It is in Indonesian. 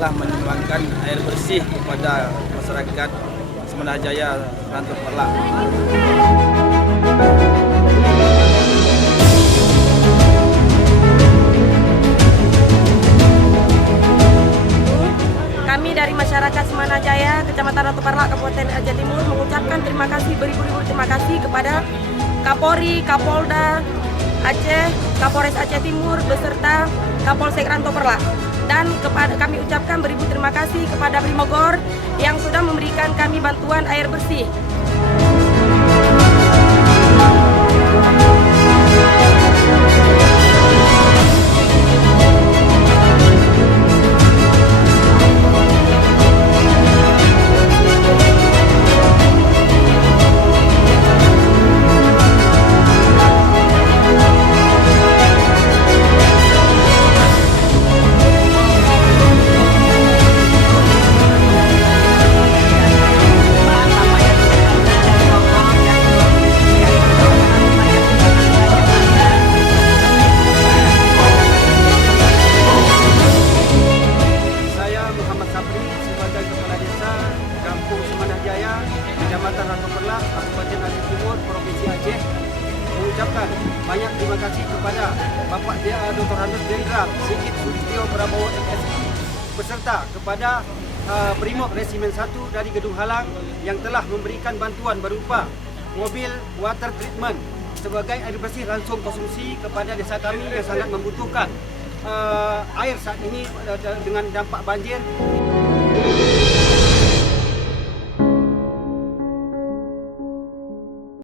telah menyumbangkan air bersih kepada masyarakat Semenanjaya Rantau Perlak. Kami dari masyarakat Semenanjaya, Kecamatan Rantau Perlak, Kabupaten Aceh Timur mengucapkan terima kasih, beribu-ribu terima kasih kepada Kapolri, Kapolda Aceh, Kapolres Aceh Timur beserta Kapolsek Rantau Perlak. Dan kami ucapkan beribu terima kasih kepada Primogor yang sudah memberikan kami bantuan air bersih. Kecamatan Rantau Perlak, Kabupaten Aceh Timur, Provinsi Aceh, mengucapkan banyak terima kasih kepada Bapak Dr. Andes Jenderal Sigit Sulistyo Prabowo MSI beserta kepada Brimob Resimen 1 dari Gedung Halang yang telah memberikan bantuan berupa mobil water treatment sebagai air bersih langsung konsumsi kepada desa kami yang sangat membutuhkan air saat ini dengan dampak banjir.